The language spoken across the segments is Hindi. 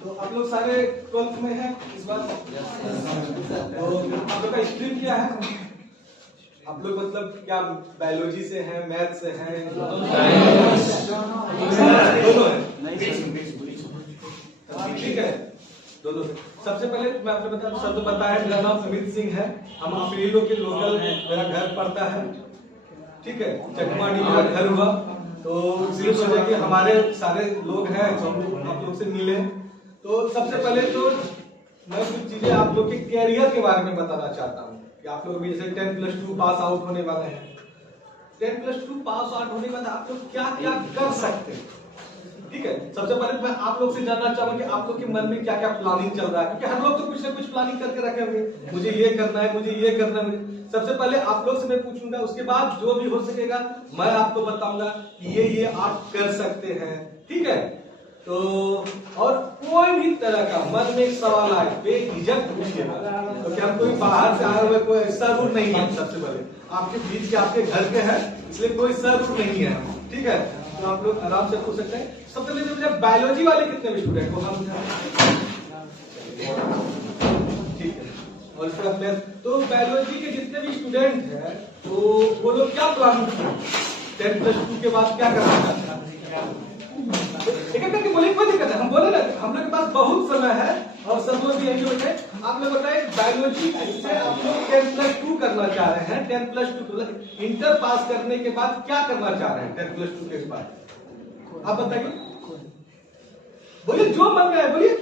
तो आप लोग सारे 12th में हैं इस बार? तो आप लोग का स्ट्रीम क्या है? आप लोग मतलब क्या बायोलॉजी से हैं, मैथ से हैं? दोनों है? ठीक है, दोनों से। सबसे पहले मैं आपको बता दूं, सब तो पता है मेरा नाम अमित सिंह है। हम अफरीलों के लोकल हैं, मेरा घर पड़ता है, ठीक है, चकमाडी मेरा घर हुआ। तो इसलिए सोचा कि हमारे सारे लोग हैं तो हम आप लोग से मिले। तो सबसे पहले तो मैं कुछ चीजें आप लोग के कैरियर के बारे में बताना चाहता हूँ कि आप लोग भी जैसे 10+2 पास आउट होने वाले हैं, 10+2 पास आउट होने के बाद आप लोग क्या क्या कर सकते हैं, ठीक है। सबसे पहले मैं आप लोग से जानना चाहूंगा कि आप लोग के मन में क्या क्या प्लानिंग चल रहा है, क्योंकि हर लोग तो कुछ ना कुछ प्लानिंग करके रखे होंगे, मुझे ये करना है, मुझे ये करना है। सबसे पहले आप लोग से मैं पूछूंगा, उसके बाद जो भी हो सकेगा मैं आपको बताऊंगा कि ये आप कर सकते हैं, ठीक है। तो और कोई भी तरह का मन में सवाल आए बेझिझक पूछिएगा, क्योंकि हम कोई बाहर से आए हुए कोई सर नहीं है। सबसे पहले आपके बीच के आपके घर के हैं, इसलिए कोई सर नहीं है, ठीक है। तो आप लोग आराम से पूछ सकते हैं। सबसे पहले मुझे बायोलॉजी वाले कितने भी स्टूडेंट को हम, ठीक है, और इसके बाद मैथ। तो बायोलॉजी के जितने भी स्टूडेंट हैं तो वो लोग क्या प्लान करते हैं 10+2 के बाद क्या करना चाहते हैं? एक एक करके बोले, कोई दिक्कत है, हम बोले ना हम लोग के पास बहुत समय है और सब लोग भी यही बैठे। आप लोग बताए बायोलॉजी से आप लोग 10+2 करना चाह रहे हैं, 10+2 इंटर पास करने के बाद क्या करना चाह रहे हैं 10+2 के बाद? आप बताइए, बोलिए जो मन में है बोलिए।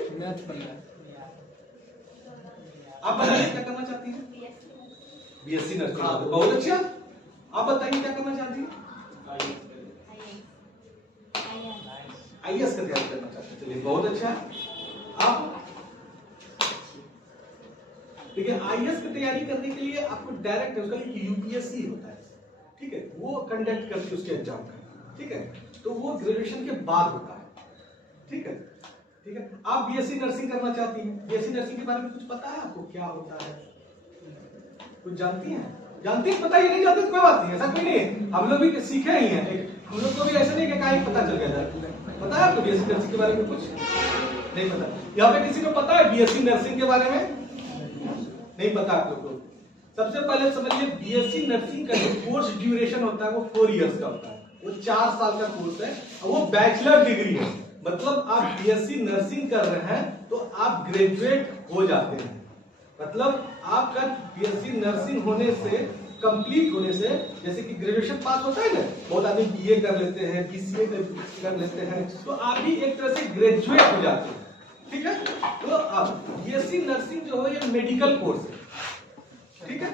आप बताइए क्या करना चाहती हैं? बीएससी नर्सिंग, बहुत अच्छा। आप बताइए क्या करना चाहती हैं? आईएएस का तैयारी करना चाहते हैं, चलिए बहुत अच्छा। आप देखिए आईएएस की तैयारी करने के लिए आपको डायरेक्ट उसका यूपीएससी होता है, ठीक है, वो कंडक्ट करती है उसके एग्जाम का, ठीक है। तो वो ग्रेजुएशन के बाद होता है, ठीक है, ठीक है। आप बीएससी नर्सिंग करना चाहती हैं, बीएससी नर्सिंग के बारे में कुछ पता है आपको, क्या होता है, कुछ जानती हैं? जानती है, पता ही नहीं जानते कोई बात नहीं, ऐसा कोई नहीं है, हम लोग भी सीखे ही हैं, हम लोग को भी ऐसा नहीं कि कहीं पता चल गया। पता है आपको बीएससी नर्सिंग के बारे में कुछ नहीं पता? यहाँ पे किसी को पता है बीएससी नर्सिंग के बारे में? नहीं पता आप लोग को? सबसे पहले समझिए बीएससी नर्सिंग का जो कोर्स ड्यूरेशन होता है वो 4 इयर्स का होता है, वो 4 साल का कोर्स है और वो बैचलर डिग्री है। मतलब आप बीएससी नर्सिंग कर रहे हैं तो आप ग्रेजुएट हो जाते हैं, मतलब आपका बीएससी नर्सिंग होने से, कंप्लीट होने से, जैसे कि ग्रेजुएशन पास होता है ना, बहुत आदमी बीए कर लेते हैं, बीसीए कर लेते हैं, तो आप भी एक तरह से ग्रेजुएट हो जाते हैं, ठीक है। तो अब बीएससी नर्सिंग जो है ये मेडिकल कोर्स है, ठीक है।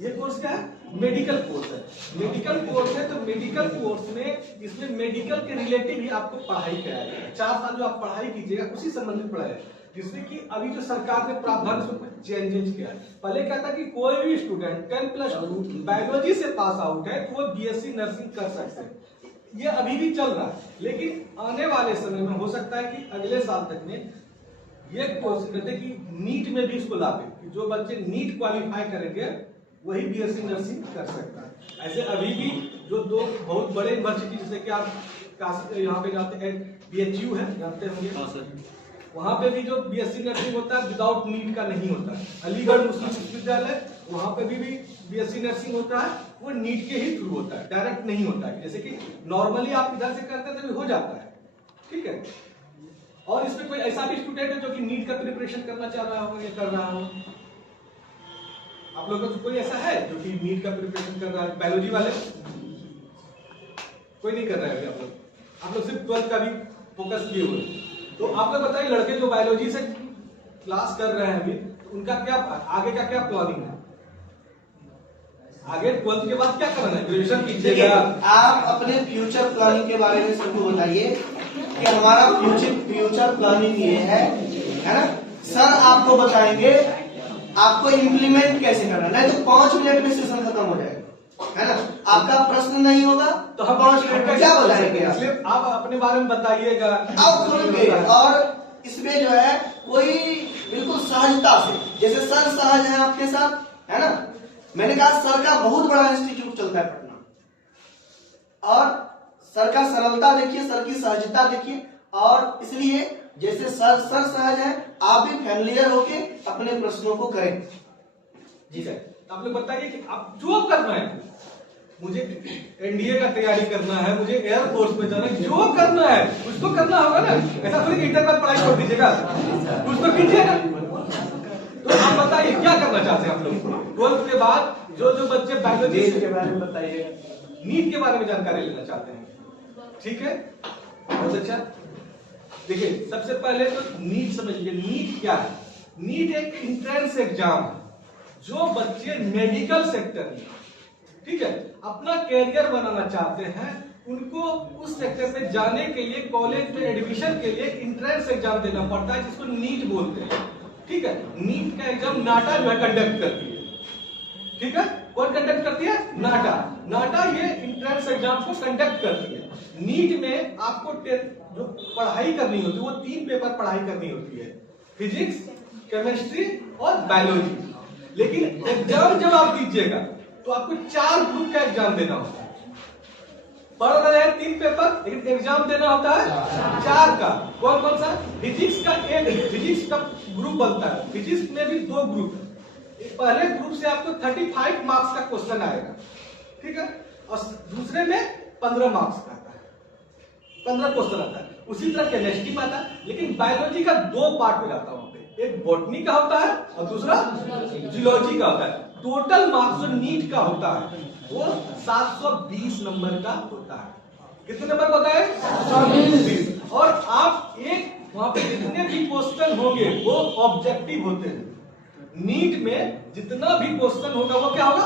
ये कोर्स क्या है? मेडिकल कोर्स है। मेडिकल कोर्स है तो मेडिकल कोर्स में इसमें मेडिकल के रिलेटिव ही आपको पढ़ाई कराया जाएगा। 4 साल जो आप पढ़ाई कीजिएगा उसी संबंधित पढ़ाई है, जिसमें कि अभी जो सरकार ने प्रावधान उसमें कुछ चेंजेस किया है। पहले क्या था कि कोई भी स्टूडेंट 10+2 बायोलॉजी से पास आउट है तो वो बीएससी नर्सिंग कर सकते हैं, ये अभी भी चल रहा है। लेकिन आने वाले समय में हो सकता है कि अगले साल तक में ये कोर्स करते कि नीट में भी इसको लाते कि जो बच्चे नीट क्वालिफाई करेंगे वही बीएससी नर्सिंग कर सकता है। ऐसे अभी भी जो 2 बहुत बड़े यूनिवर्सिटी जैसे कि आप यहाँ पे जाते हैं, बीएचयू है, जानते होंगे, वहां पे भी जो बीएससी नर्सिंग होता है विदाउट नीट का नहीं होता है। अलीगढ़ मुस्लिम विश्वविद्यालय, वहां पे भी बीएससी नर्सिंग होता है, वो नीट के ही थ्रू होता है, डायरेक्ट नहीं होता है। जैसे कि नॉर्मली आप इधर से करते हैं तो हो जाता है, ठीक है। और इसमें कोई ऐसा भी स्टूडेंट है जो कि नीट का प्रिपरेशन करना चाह रहा हो या कर रहा हो? आप लोगों को कोई ऐसा है जो कि नीट का प्रिपरेशन कर रहा है? बायोलॉजी वाले कोई नहीं कर रहा है अभी? आप लोग सिर्फ 12th का भी फोकस किए हुए। तो आप लोग बताइए, लड़के जो बायोलॉजी से क्लास कर रहे हैं अभी, उनका क्या आगे का क्या प्लानिंग है? आगे 12th के बाद क्या करना है? ग्रेजुएशन कीजिएगा? आप अपने फ्यूचर प्लानिंग के बारे में सबको बताइए कि हमारा फ्यूचर प्लानिंग ये है ना। सर आपको बताएंगे आपको इम्प्लीमेंट कैसे करना है, नहीं तो 5 मिनट में सेशन खत्म हो जाएगा, है ना। आपका प्रश्न नहीं होगा तो हम 5 मिनट में क्या बताएंगे? आप अपने बारे में बताइएगा आप खुल के। और इसमें जो है कोई बिल्कुल सहजता से, जैसे सर सहज है आपके साथ, है ना। मैंने कहा सर का बहुत बड़ा इंस्टीट्यूट चलता है पटना, और सर का सरलता देखिए, सर की सहजता देखिए, और इसलिए जैसे सर सहज है, आप भी फैमिलियर होके अपने प्रश्नों को करें। जी सर, आप लोग बताइए कि आप जो करना है, मुझे एनडीए का तैयारी करना है, मुझे एयरफोर्स में जाना है, जो करना है कुछ तो करना होगा ना। ऐसा थोड़ी कि इंटर बाद पढ़ाई छोड़ दीजिएगा, कुछ तो कीजिएगा। तो आप बताइए क्या करना चाहते हैं आप लोग 12th के बाद? जो बच्चे बायोलॉजी के बारे में बताइए, नीट के बारे में जानकारी लेना चाहते हैं, ठीक है, बहुत अच्छा। देखिए सबसे पहले तो नीट समझिए, नीट क्या है? नीट एक एंट्रेंस एग्जाम है जो बच्चे मेडिकल सेक्टर में, ठीक है, अपना कैरियर बनाना चाहते हैं, उनको उस सेक्टर में जाने के लिए कॉलेज में एडमिशन के लिए एंट्रेंस एग्जाम देना पड़ता है, जिसको नीट बोलते हैं, ठीक है। नीट का एग्जाम नाटा जो है कंडक्ट करती है, ठीक है। कौन कंडक्ट करती है? नाटा ये एंट्रेंस एग्जाम को कंडक्ट करती है। नीट में आपको जो पढ़ाई करनी होती है वो 3 पेपर पढ़ाई करनी होती है, फिजिक्स, केमिस्ट्री और बायोलॉजी। लेकिन एग्जाम जब आप दीजिएगा तो आपको 4 ग्रुप का एग्जाम देना होता है। पढ़ रहे हैं 3 पेपर, लेकिन एग्जाम देना होता है 4 का। कौन कौन सा? फिजिक्स का ग्रुप बनता है। फिजिक्स में भी 2 ग्रुप है। पहले ग्रुप से आपको 35 मार्क्स का क्वेश्चन आएगा, ठीक है, और दूसरे में 15 मार्क्स का आता है, 15 क्वेश्चन आता है। उसी तरह केमिस्ट्री में आता है, लेकिन बायोलॉजी का 2 पार्ट हो जाता है वहां पे, एक बॉटनी का होता है और दूसरा जूलॉजी का होता है। टोटल मार्क्स जो नीट का होता है वो 720 नंबर का होता है। कितने नंबर का होता है? 720। और आप एक वहां पे जितने भी क्वेश्चन होंगे वो ऑब्जेक्टिव होते हैं। नीट में जितना भी क्वेश्चन होगा वो क्या होगा?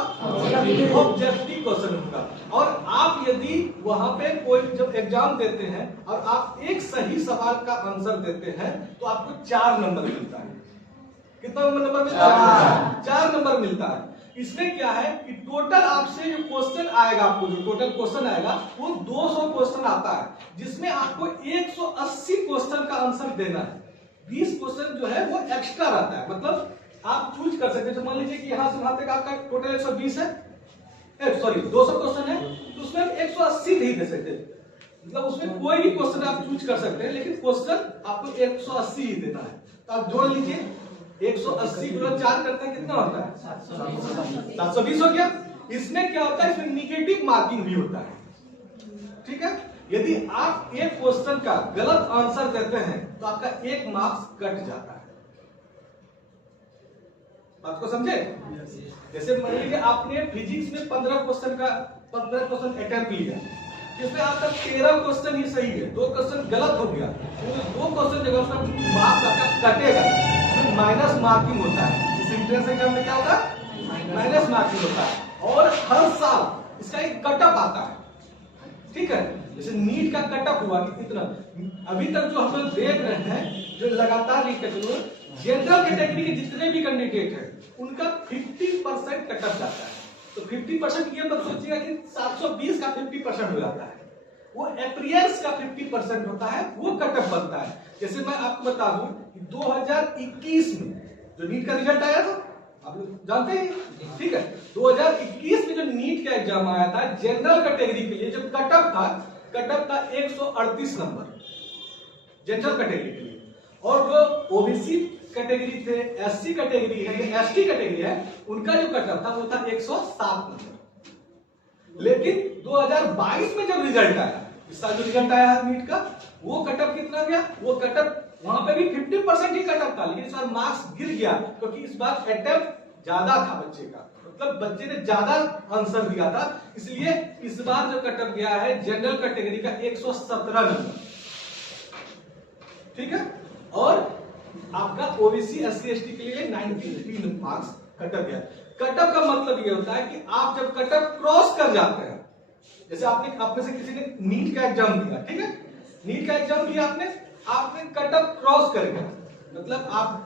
ऑब्जेक्टिव क्वेश्चन होगा। और आप यदि वहां पे कोई जब एग्जाम देते हैं और आप एक सही सवाल का आंसर देते हैं तो आपको 4 नंबर मिलता है। कितना नंबर मिलता है? 4 नंबर मिलता है। इसमें क्या है कि टोटल आपसे जो क्वेश्चन आएगा, आपको जो टोटल क्वेश्चन आएगा वो 200 क्वेश्चन आता है, जिसमें आपको 180 क्वेश्चन का आंसर देना है। 20 क्वेश्चन जो है वो एक्स्ट्रा रहता है, मतलब आप चूज कर सकते हैं। मान लीजिए कि यहां से वहां तक आपका टोटल 120 है, 200 क्वेश्चन है, तो उसमें 180 नहीं दे सकते, मतलब उसमें कोई भी क्वेश्चन आप चूज कर सकते हैं, लेकिन क्वेश्चन आपको 180 ही देना है। तो आप जोड़ लीजिए, 180 गुणा 4 करते हैं, कितना होता है? 720 हो गया। इसमें क्या होता है? इसमें निगेटिव मार्किंग भी होता है, ठीक है। यदि आप एक क्वेश्चन का गलत आंसर देते हैं तो आपका 1 मार्क्स कट जाता है। बात को समझे? जैसे मान लीजिए आपने फिजिक्स में 15 क्वेश्चन अटेम्प्ट लिया, जिसमें आपका 13 क्वेश्चन ही सही है, 2 क्वेश्चन गलत हो गया, तो 2 क्वेश्चन जगह उसका मार्क्स आपका कटेगा, तो माइनस मार्किंग होता है। इस एंट्रेंस एग्जाम में क्या होता है? माइनस मार्किंग होता है। और हर साल इसका एक कटअप आता है, ठीक है। जैसे नीट का कटअप हुआ कि कितना, अभी तक जो हम लोग देख रहे हैं, जो लगातार नीट का जो जनरल कैटेगरी के जितने भी कैंडिडेट हैं उनका 50% कटअप जाता है। तो 50% ये मत सोचिएगा कि 720 का 50% हो जाता है, वो अपीयरेंस का 50% होता है, वो कटअप बनता है। जैसे मैं आपको बता दूं कि 2021 में जो नीट का रिजल्ट आया था, आप लोग जानते हैं, ठीक है। 2021 में जो नीट का एग्जाम आया था जनरल कैटेगरी के लिए, जो कटअप था 138 नंबर जनरल कैटेगरी के लिए, और जो ओबीसी कैटेगरी थे, एससी कैटेगरी है, एसटी कैटेगरी है, उनका जो कटअप था वो था 107 नंबर। लेकिन 2022 में जब रिजल्ट आया, इस साल जो रिजल्ट आया है नीट का, वो कटअप कितना गया? वो कटअप वहां पे भी 50% ही कटअप था, लेकिन इस बार मार्क्स गिर गया क्योंकि इस बार अटेम्प्ट ज्यादा था बच्चे का, मतलब बच्चे ने ज्यादा आंसर दिया था, इसलिए इस बार जो कटअप गया है जनरल कैटेगरी का 117 नंबर, ठीक है। और आपका ओबीसी एससी एसटी के लिए 93 मार्क्स कटअप गया। कटअप का मतलब ये होता है कि आप जब कटअप क्रॉस कर जाते हैं, जैसे आपने से किसी ने नीट का एग्जाम दिया, ठीक है, नीट का एग्जाम दिया आपने कटअप क्रॉस कर गया, मतलब आप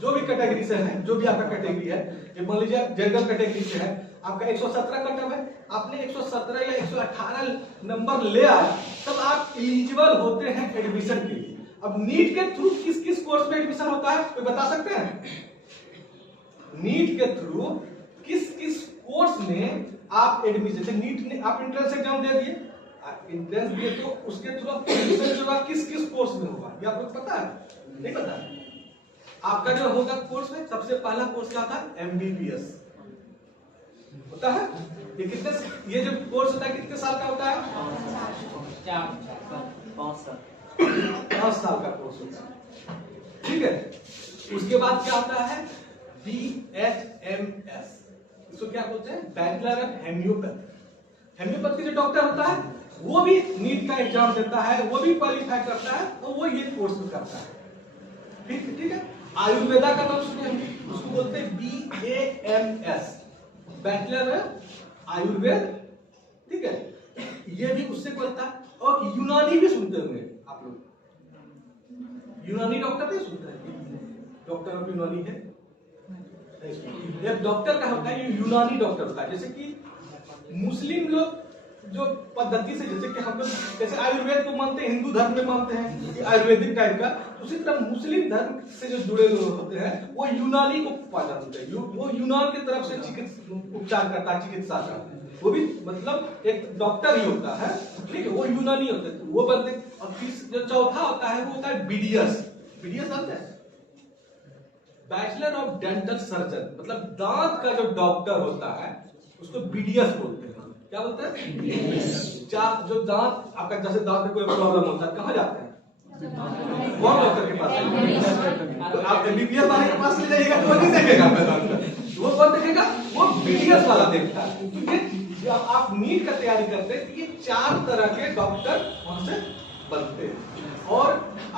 जो भी कैटेगरी से है, जो भी आपका कैटेगरी है, ये मान लीजिए जनरल कैटेगरी से है, आपका 117 कटअप है, आपने 117 या 118 नंबर ले आया, तब आप एलिजिबल होते हैं एडमिशन के लिए। अब नीट के थ्रू किस किस कोर्स में एडमिशन होता है कोई बता सकते हैं? नीट के थ्रू किस किस कोर्स में आप एडमिशन, नीट ने आप एंट्रेंस एग्जाम दे दिए, एंट्रेंस दिए तो उसके थ्रू एडमिशन जो होगा किस किस कोर्स में होगा, ये आपको पता है? नहीं पता है? आपका जो होगा कोर्स में सबसे पहला कोर्स क्या था? MBBS होता है। ये जो कोर्स होता है कितने साल का होता है? 5 साल का कोर्स होता है, ठीक है। उसके बाद क्या होता है? BHMS, इसको क्या बोलते हैं? Bachelor of homoeopathy. हेम्योपैथी जो डॉक्टर होता है वो भी नीट का एग्जाम देता है, वो भी क्वालिफाई करता है, तो वो ये कोर्स में करता है, ठीक है। आयुर्वेदा का नाम सुने हैं, उसको बोलते हैं BAMS, बैचलर आयुर्वेद, ठीक है। ये भी उससे बोलता है। और यूनानी भी सुनते होंगे आप लोग, यूनानी डॉक्टर नहीं सुनते हैं? डॉक्टर ऑफ यूनानी है, एक डॉक्टर का होता है ये यूनानी डॉक्टर होता है। जैसे कि मुस्लिम लोग जो पद्धति से, जैसे कि हम लोग जैसे आयुर्वेद को मानते हैं, हिंदू धर्म में मानते हैं कि आयुर्वेदिक टाइप का, उसी तरह मुस्लिम धर्म से जो जुड़े लोग होते हैं वो यूनानी को पहचान होते हैं। वो यूनान की तरफ से उपचार करता है, चिकित्सा का, वो भी मतलब एक डॉक्टर ही होता है, ठीक है। वो यूनानी होते हैं, वो बनते। और जो चौथा होता है वो होता है BDS। BDS जानते हैं? बैचलर ऑफ डेंटल सर्जन, मतलब दांत का जो डॉक्टर होता है उसको BDS बोलते हैं। क्या बोलते हैं? जो दांत आपका, जैसे दांत में कोई प्रॉब्लम होता है, कहाँ जाते हैं? कौन डॉक्टर के पास? तो आप MBBS वाले के पास ले जाइएगा तो वो नहीं देखेगा, वो कौन देखेगा? वो BDS वाला देखता है। क्योंकि जब आप नीट का तैयारी करते हैं तो ये 4 तरह के डॉक्टर वहां से बनते हैं। और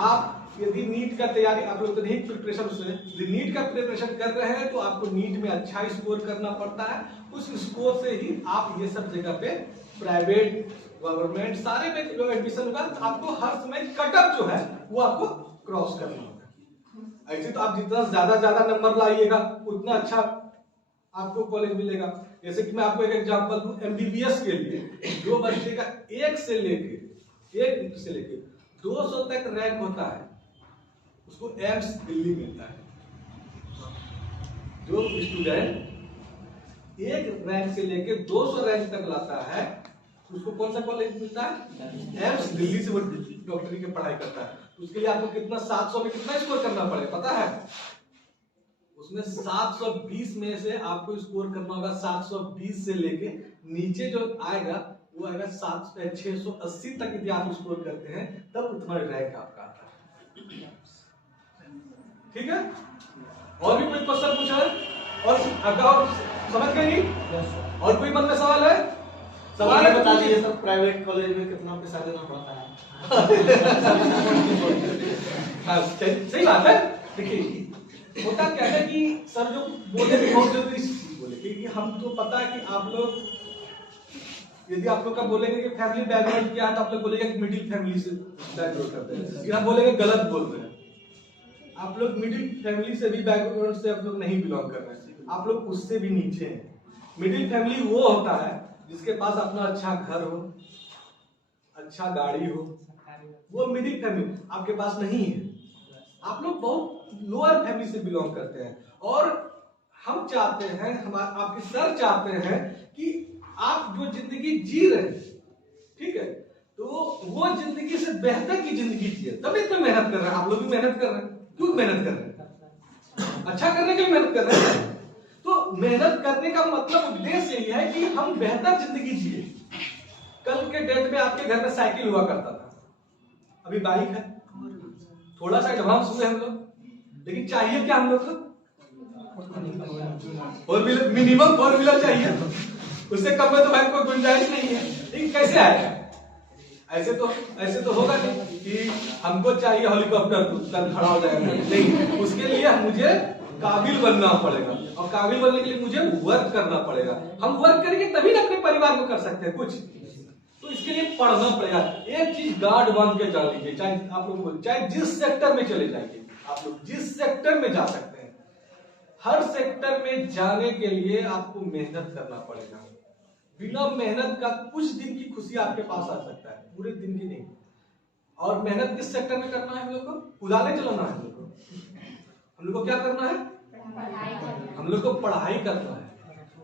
आप यदि नीट का तैयारी, आप लोग नीट प्रिपरेशन से नीट का प्रिपरेशन कर रहे हैं तो आपको नीट में अच्छा स्कोर करना पड़ता है। उस स्कोर से ही आप ये सब जगह पे प्राइवेट, गवर्नमेंट सारे में जो एडमिशन होगा, आपको हर समय कटअप जो है वो आपको क्रॉस करना होगा। ऐसे तो आप जितना ज्यादा नंबर लाइएगा उतना अच्छा आपको कॉलेज मिलेगा। जैसे कि मैं आपको एक एग्जांपल दूं, MBBS के लिए जो बच्चे का 1 से लेके 200 तक रैंक होता है उसको एम्स दिल्ली मिलता है। जो स्टूडेंट 1 रैंक से लेके 200 रैंक तक लाता है उसको कौन सा कॉलेज मिलता है? एम्स दिल्ली से वो डॉक्टरी की पढ़ाई करता है। उसके लिए आपको कितना 700 में कितना स्कोर करना पड़ेगा पता है? उसमें 720 में से आपको स्कोर करना होगा। 720 से लेके नीचे जो आएगा वो आएगा 680 तक यदि आप स्कोर करते हैं तब उतना रैंक आपका आता है, ठीक है। और भी कोई क्वेश्चन पूछा है? और समझ गए नहीं? और कोई मन में सवाल है? सवाल है बता दीजिए सर, प्राइवेट कॉलेज में कितना पैसा देना पड़ता है? हाँ, सही बात है। देखिए होता क्या है कि सर जो बोले बहुत जरूरी बोले, क्योंकि हम तो पता है कि आप लोग, यदि आप लोग का बोलेंगे कि फैमिली बैकग्राउंड क्या है तो आप लोग बोलेंगे कि मिडिल फैमिली से बैकग्राउंड करते हैं, लेकिन आप बोलेंगे गलत बोल रहे हैं। आप लोग मिडिल फैमिली से भी बैकग्राउंड से आप लोग नहीं बिलोंग कर रहे हैं, आप लोग उससे भी नीचे हैं। मिडिल फैमिली वो होता है जिसके पास अपना अच्छा घर हो, अच्छा गाड़ी हो, वो मिडिल फैमिली आपके पास नहीं है। आप लोग बहुत लोअर फैमिली से बिलोंग करते हैं। और हम चाहते हैं, हमारे आपके सर चाहते हैं कि आप जो जिंदगी जी रहे हैं, ठीक है, तो वो जिंदगी से बेहतर की जिंदगी जिए, तभी तो मेहनत कर रहे हैं। आप लोग भी मेहनत कर रहे हैं। क्यों मेहनत कर रहे हैं? अच्छा करने के लिए मेहनत कर रहे हैं। तो मेहनत करने का मतलब उद्देश्य यही है कि हम बेहतर जिंदगी जिए। कल के डेट में आपके घर में साइकिल हुआ करता था, अभी बाइक है, थोड़ा सा एडवांस हुए हम लोग, लेकिन चाहिए क्या हम लोग को? फोर व्हीलर, मिनिमम 4 व्हीलर चाहिए। उससे कम में तो भाई कोई गुंजाइश नहीं है। लेकिन कैसे आएगा? ऐसे तो होगा नहीं कि हमको चाहिए हेलीकॉप्टर तब खड़ा हो जाएगा, नहीं। उसके लिए मुझे काबिल बनना पड़ेगा, और काबिल बनने के लिए मुझे वर्क करना पड़ेगा। हम वर्क करेंगे तभी ना अपने परिवार को कर सकते हैं कुछ, तो इसके लिए पढ़ना पड़ेगा। एक चीज गार्ड बांध के जा लीजिए, चाहे आप लोग चाहे जिस सेक्टर में चले जाइए, आप लोग जिस सेक्टर में जा सकते हैं, हर सेक्टर में जाने के लिए आपको मेहनत करना पड़ेगा। बिना मेहनत का कुछ दिन की खुशी आपके पास आ सकता है, पूरे दिन की नहीं। और मेहनत किस सेक्टर में करना है? हम लोग को कुदाले चलाना है, हम लोग को क्या करना है? हम लोग को पढ़ाई करना है।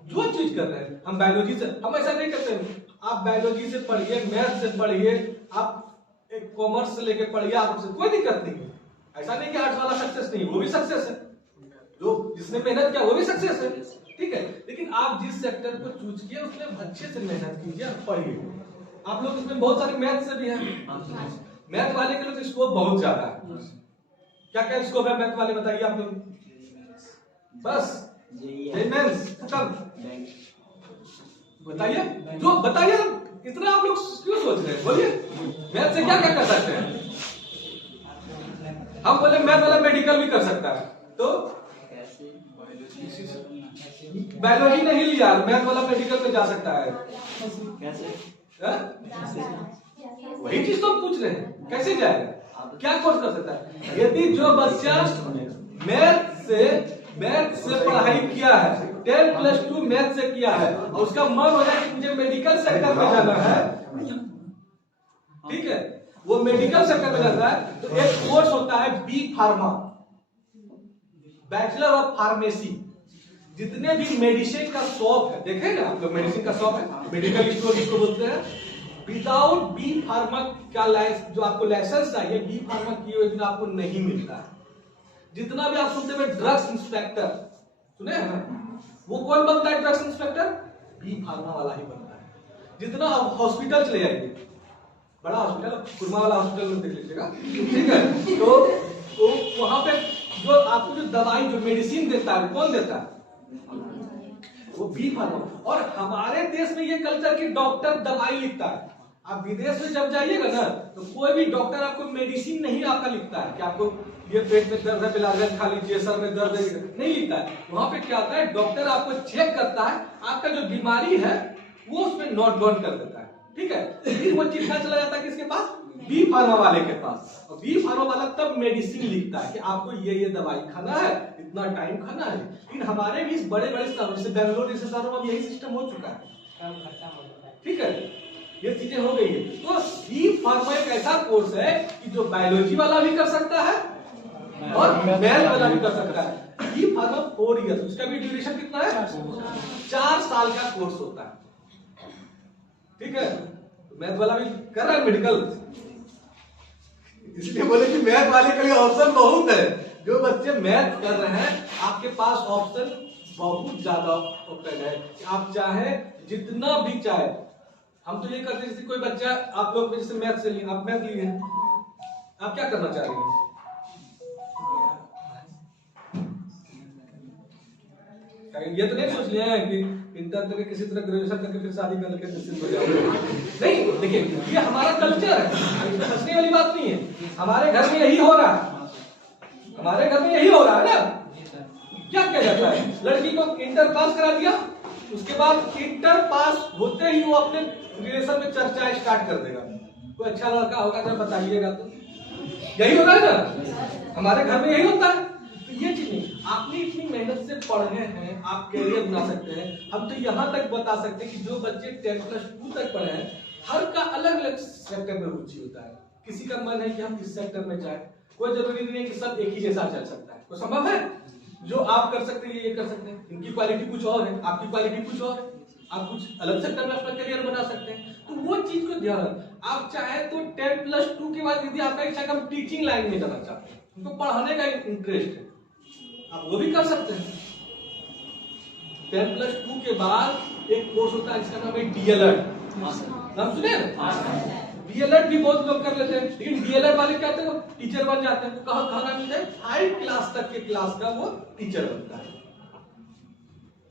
जो चीज कर रहे हैं हम बायोलॉजी से, हम ऐसा नहीं करते आप बायोलॉजी से पढ़िए, मैथ से पढ़िए, आप एक कॉमर्स से लेके पढ़िए, आप कोई दिक्कत नहीं है। ऐसा नहीं कि आर्ट्स वाला सक्सेस नहीं, वो भी सक्सेस है, जो जिसने मेहनत किया वो भी सक्सेस है, ठीक है। लेकिन आप जिस सेक्टर को चूज किए उसमें अच्छे से मेहनत कीजिए, पढ़िए। आप लोग इसमें बहुत सारे मैथ से भी हैं, मैथ वाले के लिए तो स्कोप बहुत ज्यादा है। क्या क्या स्कोप है मैथ वाले बताइए आप लोग? बस मेंस खत्म, बताइए जो बताइए, इतना आप लोग क्यों सोच रहे हैं? बोलिए मैथ से क्या क्या कर सकते हैं? हम बोले मैथ वाला मेडिकल भी कर सकता है, तो बायोलॉजी नहीं लिया, मैथ वाला मेडिकल में जा सकता है कैसे? वही चीज तो पूछ रहे हैं, कैसे जाएगा, क्या कोर्स कर सकता है? यदि जो बच्चा मैथ से पढ़ाई किया है, 10+2 मैथ से किया है, और उसका मन हो जाए कि मुझे मेडिकल सेक्टर में जाना है, ठीक है, वो मेडिकल सेक्टर में जाता है, तो एक कोर्स होता है B pharma, bachelor of pharmacy. जितने भी मेडिसिन का शॉप है, देखे ना आप लोग, मेडिसिन का शॉप है, मेडिकल स्टोर जिसको बोलते हैं, विदाउट बी फार्मा का जो आपको लाइसेंस चाहिए, बी फार्मा किए हुए आपको नहीं मिलता है। जितना भी आप सुनते हैं ड्रग्स इंस्पेक्टर सुने हैं ना, वो कौन बनता है ड्रग्स इंस्पेक्टर? बी फार्मा वाला ही बनता है। जितना आप हॉस्पिटल चले जाइए, बड़ा हॉस्पिटल, कुर्मा वाला हॉस्पिटल में देख लीजिएगा, ठीक है, तो वहां पे जो आपको जो दवाई जो मेडिसिन देता है, कौन देता है? वो बी फार्मा। और हमारे देश में ये कल्चर कि डॉक्टर दवाई लिखता है। आप विदेश में जब जाइएगा ना, तो कोई भी डॉक्टर आपको मेडिसिन नहीं आपका लिखता है कि आपको ये पेट में दर्द है पिलाजेंट खा लीजिए, सर में दर्द है, नहीं लिखता है। वहां पे क्या होता है, डॉक्टर आपको चेक करता है, आपका जो बीमारी है वो उसमें नोट डाउन कर देता है, ठीक है। फिर वो चिट्ठा चला जाता है किसके पास? बी फार्मा वाले के पास। और बी फार्मा वाला तब मेडिसिन लिखता है कि आपको ये दवाई खाना है, इतना टाइम खाना है। लेकिन हमारे भी बड़े बड़े शहरों से, बेंगलोर जैसे शहरों में यही सिस्टम हो चुका है, ठीक है, ये चीजें हो गई है। तो बी फार्मा एक ऐसा कोर्स है कि जो बायोलॉजी वाला भी कर सकता है और मैथ वाला भी कर सकता है। बी फार्मा 4 इयर्स, उसका भी ड्यूरेशन कितना है? 4 साल का कोर्स होता है, ठीक है। मैथ वाला भी कर रहा है मेडिकल, इसलिए बोले कि मैथ वाले के लिए ऑप्शन बहुत है। जो बच्चे मैथ कर रहे हैं, आपके पास ऑप्शन बहुत ज्यादा ओपन है, आप चाहे जितना भी चाहे। हम तो ये करते हैं, जैसे कोई बच्चा, आप लोग जैसे मैथ से लिए, आप मैथ लिए, आप क्या करना चाह रहे हैं? ये तो नहीं सोच लिया है कि इंटर करके किसी तरह ग्रेजुएशन करके फिर शादी कर लेके निश्चिंत हो जाओगे, नहीं। देखिए ये हमारा कल्चर है, हंसने वाली बात नहीं है। हमारे घर में यही हो रहा है, हमारे घर में यही हो रहा है ना। क्या किया जाता है, लड़की को इंटर पास करा दिया, उसके बाद इंटर पास होते ही वो अपने रिलेशन में चर्चा स्टार्ट कर देगा, कोई अच्छा लड़का होगा तो बताइएगा, तो यही हो रहा है ना, हमारे घर में यही होता है। तो ये चीज नहीं, आपने इतनी मेहनत से पढ़े हैं, आप कैरियर बना सकते हैं। हम तो यहाँ तक बता सकते हैं कि जो बच्चे 10+2 तक पढ़े हैं, हर का अलग अलग सेक्टर में रुचि होता है। किसी का मन है कि हम इस सेक्टर में जाए, कोई जरूरी नहीं है कि सब एक ही जैसा चल सकता है। तो संभव है जो आप कर सकते हैं ये कर सकते हैं, इनकी क्वालिटी कुछ और है, आपकी क्वालिटी कुछ और है, आप कुछ अलग सेक्टर में अपना करियर बना सकते हैं। तो वो चीज को ध्यान रखें। आप चाहे तो 10+2 के बाद यदि आपका इच्छा हम टीचिंग लाइन में जाना चाहते हैं, उनको पढ़ाने का इंटरेस्ट है, आप वो भी कर सकते हैं। 10+2 के बाद एक कोर्स होता है जिसका नाम है डीएलएड, नाम सुने? डीएलएड भी बहुत लोग कर लेते हैं, लेकिन डीएलएड वाले क्या होते हैं, वो टीचर बन जाते हैं। कहाँ मिलता है? 5 क्लास तक के क्लास का वो टीचर बनता है,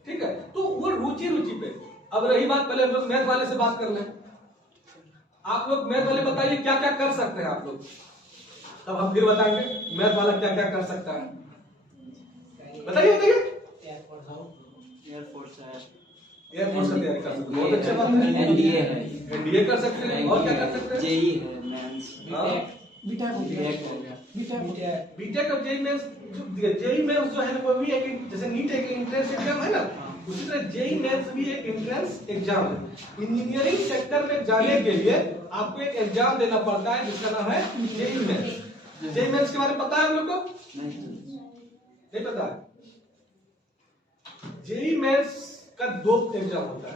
ठीक है। तो वो रुचि पे। अब रही बात, पहले हम लोग मैथ वाले से बात कर लें। आप लोग मैथ वाले बताइए क्या क्या कर सकते हैं आप लोग, तब हम फिर बताएंगे मैथ वाला क्या क्या कर सकता है। बताइए एयरफोर्स से तैयारी कर सकते हैं, बहुत अच्छा बात है। एनडीए कर सकते हैं, और क्या कर सकते हैं? जेई है, मेंस, बीटेक और जेई मेंस। जेई मेंस जो है ना, वो भी एक, जैसे नीट एक एंट्रेंस एग्जाम है ना, उसी तरह जेई मेंस भी एक एंट्रेंस एग्जाम है। इंजीनियरिंग सेक्टर में जाने के लिए आपको एक एग्जाम देना पड़ता है जिसका नाम है जेई मेंस। जेई मेंस के बारे में पता है हम लोग को? नहीं पता है। जेई मेंस का 2 एग्जाम होता है,